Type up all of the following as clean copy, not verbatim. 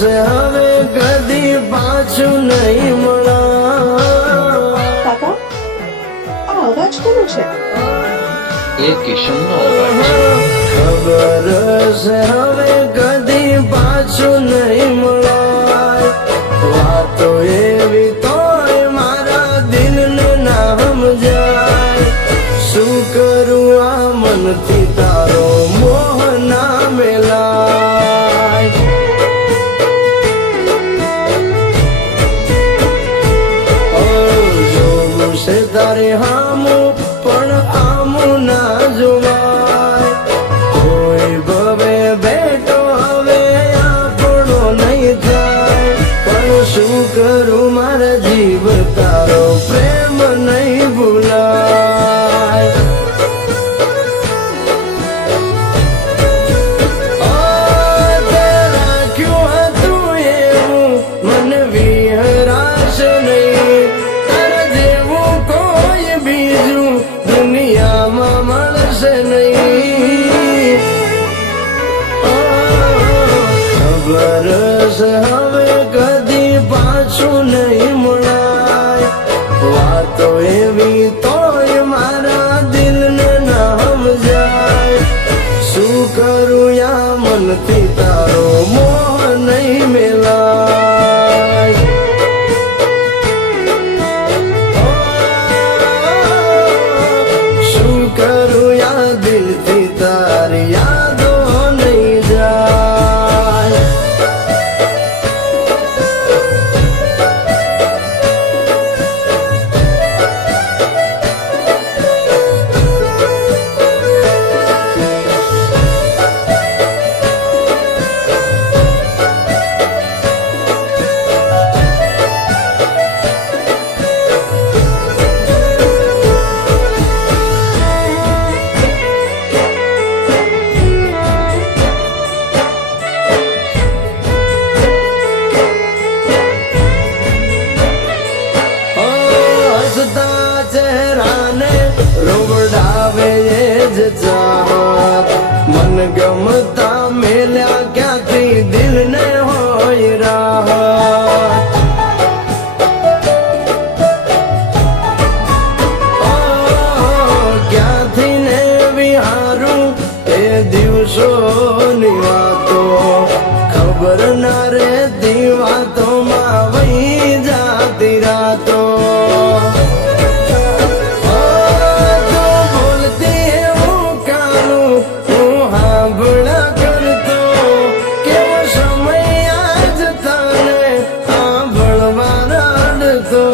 છે હવે કદી પાછું નહીં મળા. કાકા, આ અવાજ કોનો છે? એ કિશનનો અવાજ છે. ખબર છે હવે કદી પાછું નહીં મળાય. વાતો એવી તોય મારા દિલને ના સમજાય. શું કરું આ મનથી તારો મોહ ના મેલાય. જોવું છે તારે હામું પણ આમું ના જોવાય. કોઈ ભવે બેટો હવે આપણો નહીં થાય. પણ શું કરું મારા જીવ તારો પ્રેમ નહીં ભૂલાય. તે રાખ્યું હતું એવું મને વિહરાશે નહીં. તારા જેવું કોઈ બીજું દુનિયામાં મળશે નહીં. ખબર છે હવે કદી પાછું નહીં મળાય. વાતો એવી તોય મારા દિલને ના સમજાય. શું કરું યા મનથી તારો મોહ નહીં મેલાય. શું કરું યા દિલથી તારી યાદો નહીં જાય. હસતા ચહેરાને રોવડાવે એ જ ચાહત. મન ગમતા મેલ્યા ક્યાંથી દિલને હોય રાહત. ક્યાંથી ને વિહારું એ દિવસોની વાતો. ખબર ના રહેતી વાતોમાં વહી જાતી રાતો. બોલતી એવું કાનું હું સાંભળા કરતો. કેવો સમય આજ તને સાંભળવા રડતો.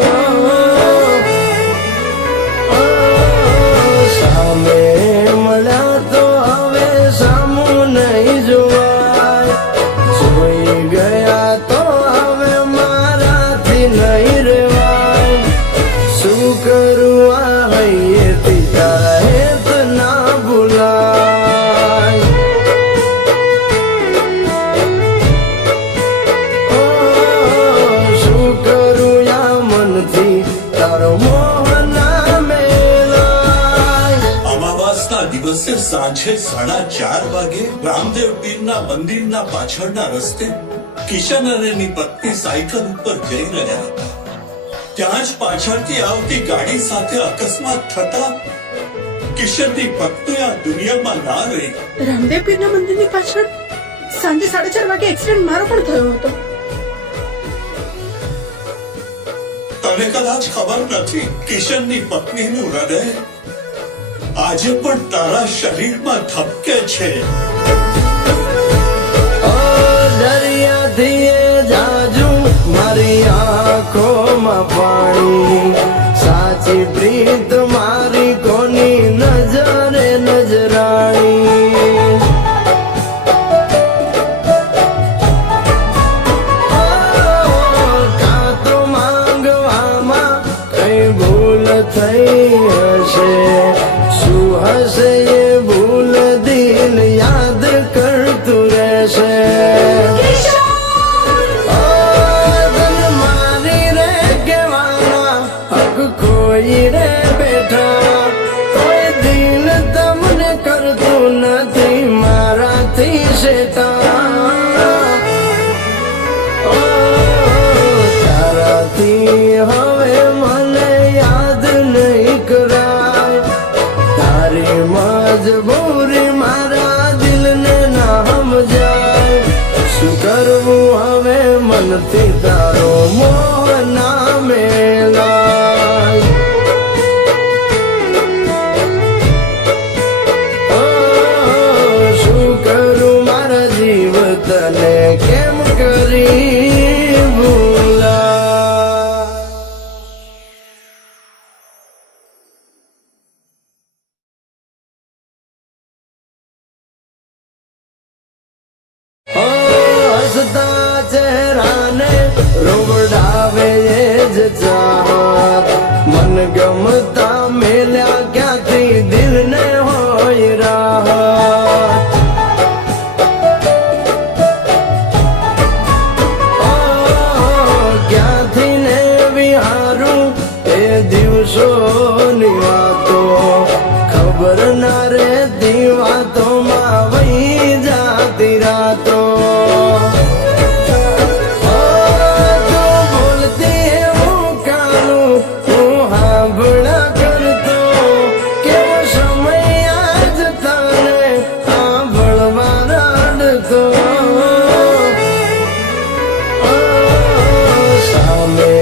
સામે મળ્યા તો હવે સામું નહીં જોવાય. જોઈ ગયા તો હવે મારાથી નહીં રેવાય. શું કરું આ હૈયેથી તારા હેત ના ભૂલાય. શું કરું યા મનથી તારો મોહ ના મેલાય. અમાવાસના દિવસે સાંજે 4:30 વાગે રામદેવ પીરના મંદિરના પાછળના રસ્તે કિશન અને એની પત્ની સાયકલ ઉપર જઈ રહ્યા હતા. ત્યાં જ પાછળથી આવતી ગાડી સાથે અકસ્માત થતા કિશનની પત્ની આ દુનિયામાં ના રહી. રામદેવ પીરના મંદિરની પાછળ સાંજે 4:30 વાગે એક્સિડન્ટ મારો પણ થયો હતો. તને કદાચ ખબર નથી, કિશનની પત્નીનું હૃદય આજે પણ તારા શરીરમાં ધબકે છે. દરિયાથી એ જાજુ મારી આંખોમાં પાણી. સાચી પ્રીત મારી કોની નજરે નજરાણી. કાં તો માંગવામાં કઈ ભૂલ થઈ હશે. શું હશે એ ભૂલ દિલ યાદ કરતું રહેશે. મારી રે કેવાના હક કોઈ રે બેઠા. કોઈ દિલ તમને કરતું નથી મારાથી શેતા. શું કરવું હવે મનથી તારો મોહ ના મેલાય. ઓ, શું કરું મારા જીવ તને કેમ કરી ભૂલા. હસતા ચહેરાને રોવડાવે એ જ ચાહત. મન ગમતા મેલ્યા ક્યાંથી દિલને હોય રાહત. ક્યાંથી ને વિહારું એ દિવસોની વાતો. ખબર ના રહેતી વાતોમાં વહી જાતી રાતો. તું બોલતી હું કાનું હું હાંભળા કરતો. કેવો સમય આજ તને હાંભળવા રડતો. સામે